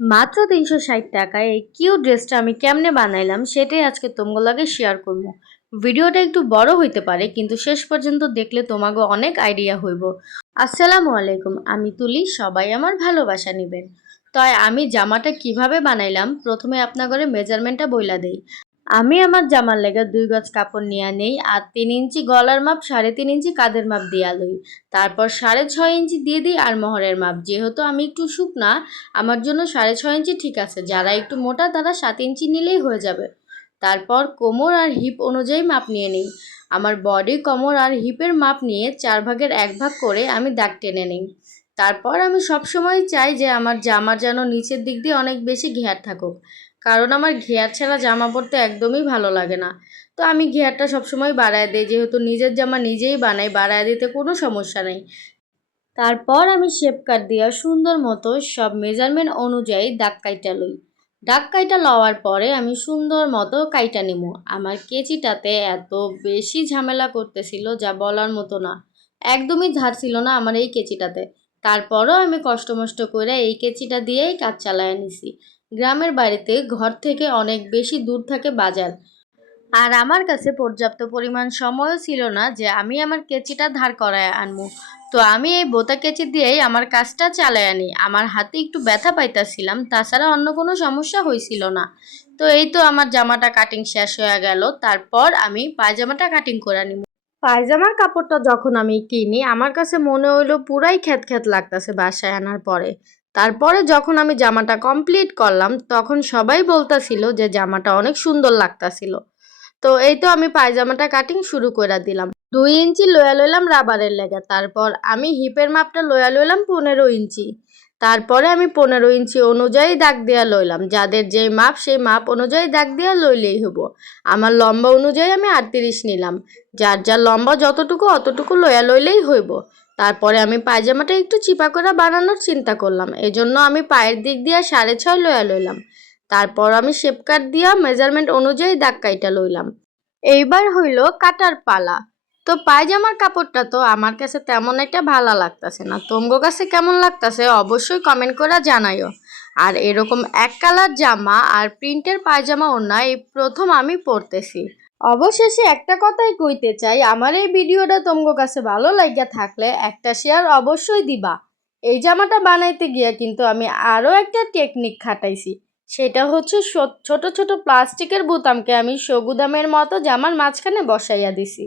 মাত্র ৩৬০ টাকায় এই কিউট ড্রেসটা আমি কেমনে বানাইলাম সেটাই আজকে তোমার লগে শেয়ার করব। ভিডিওটা একটু বড় হইতে পারে কিন্তু শেষ পর্যন্ত দেখলে তোমাকে অনেক আইডিয়া হইব। আসসালামু আলাইকুম, আমি তুলি, সবাই আমার ভালোবাসা নিবেন। তাই আমি জামাটা কিভাবে বানাইলাম প্রথমে আপনাদের মেজারমেন্টটা বইলা দেই। আমি আমার জামার লেগে 2 গজ কাপড় নিয়ে নেই আর 3 ইঞ্চি গলার মাপ, 3.5 ইঞ্চি কাঁধের মাপ দিয়া লই। তারপর 6.5 ইঞ্চি দিয়ে দিই আর মহরের মাপ। যেহেতু আমি একটু শুকনা, আমার জন্য 6.5 ইঞ্চি ঠিক আছে। যারা একটু মোটা তারা 7 ইঞ্চি নিলেই হয়ে যাবে। তারপর কোমর আর হিপ অনুযায়ী মাপ নিয়ে নিই। আমার বডি, কোমর আর হিপের মাপ নিয়ে 4 ভাগের 1 ভাগ করে আমি দাগ টেনে নিই। তারপর আমি সবসময় চাই যে আমার জামার যেন নিচের দিক দিয়ে অনেক বেশি ঘের থাকুক, কারণ আমার ঘের ছাড়া জামা পরতে একদমই ভালো লাগে না। তো আমি ঘেরটা সবসময় বাড়ায় দিই, যেহেতু নিজের জামা নিজেই বানাই, বাড়ায় দিতে কোনো সমস্যা নেই। তারপর আমি শেপ কাট দিয়া সুন্দর মতো সব মেজারমেন্ট অনুযায়ী দাগ কাইটা লই। দাগ কাইটা লওয়ার পরে আমি সুন্দর মতো কাইটা নিব। আমার কেচিটাতে এত বেশি ঝামেলা করতেছিল যা বলার মতো না, একদমই ধার ছিল না আমার এই কেচিটাতে। তারপরও আমি কষ্ট মষ্ট করে এই কেচিটা দিয়েই কাজ চালায় নিছি। গ্রামের বাড়িতে ঘর থেকে অনেক বেশি দূর থাকে বাজার, আর আমার কাছে পর্যাপ্ত পরিমাণ সময়ও ছিল না যে আমি আমার কেচিটা ধার করায় আনবো। তো আমি এই বোতা কেচি দিয়েই আমার কাজটা চালায় আনি। আমার হাতে একটু ব্যথা পাইতাছিলাম, তাছাড়া অন্য কোনো সমস্যা হয়েছিল না। তো এই তো আমার জামাটা কাটিং শেষ হয়ে গেল। তারপর আমি পায়জামাটা কাটিং করে নিব। পায়জামার কাপড়টা যখন আমি কিনি আমার কাছে মনে হইলো পুরাই খ্যাত খ্যাত লাগতেছে বাসায় আনার পরে। তারপরে যখন আমি জামাটা কমপ্লিট করলাম তখন সবাই বলতাছিল যে জামাটা অনেক সুন্দর লাগতাছিল। তো এই তো আমি পায়জামাটা কাটিং শুরু করে দিলাম। 2 ইঞ্চি লয়া লইলাম রাবারের লেগে। তারপর আমি হিপের মাপটা লয়া লইলাম 15 ইঞ্চি। তারপরে আমি 15 ইঞ্চি অনুযায়ী দাগ দেওয়া লইলাম। যাদের যে মাপ সেই মাপ অনুযায়ী দাগ দেওয়া লইলেই হবো। আমার লম্বা অনুযায়ী আমি 38 নিলাম। যার যার লম্বা যতটুকু অতটুকু লয়া লইলেই হইব। তারপরে আমি পায়জামাটা একটু চিপা করে বানানোর চিন্তা করলাম, এজন্য আমি পায়ের দিক দিয়ে 6.5 লয়া লইলাম। তারপর আমি শেপ কাট দিয়া মেজারমেন্ট অনুযায়ী দাগ কাইটা লইলাম। এইবার হইল কাটার পালা। তো পায়জামার কাপড়টা তো আমার কাছে তেমন একটা ভালো লাগতাছে না, তোমগো কাছে কেমন লাগতাছে অবশ্যই কমেন্ট করে জানাইও। আর এরকম এক কালার জামা আর প্রিন্টের পায়জামা ওড়না এই প্রথম আমি পরতেছি। অবশেষে একটা কথাই কইতে চাই, আমার এই ভিডিওটা তোমগো কাছে ভালো লাগিয়া থাকলে একটা শেয়ার অবশ্যই দিবা। এই জামাটা বানাইতে গিয়া কিন্তু আমি আরও একটা টেকনিক খাটাইছি। সেটা হচ্ছে ছোট ছোট প্লাস্টিকের বোতামকে আমি সগুদামের মতো জামার মাঝখানে বসাইয়া দিছি।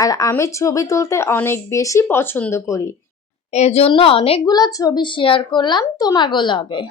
আর আমি ছবি তুলতে অনেক বেশি পছন্দ করি, এজন্য অনেকগুলো ছবি শেয়ার করলাম তোমাগো লগে।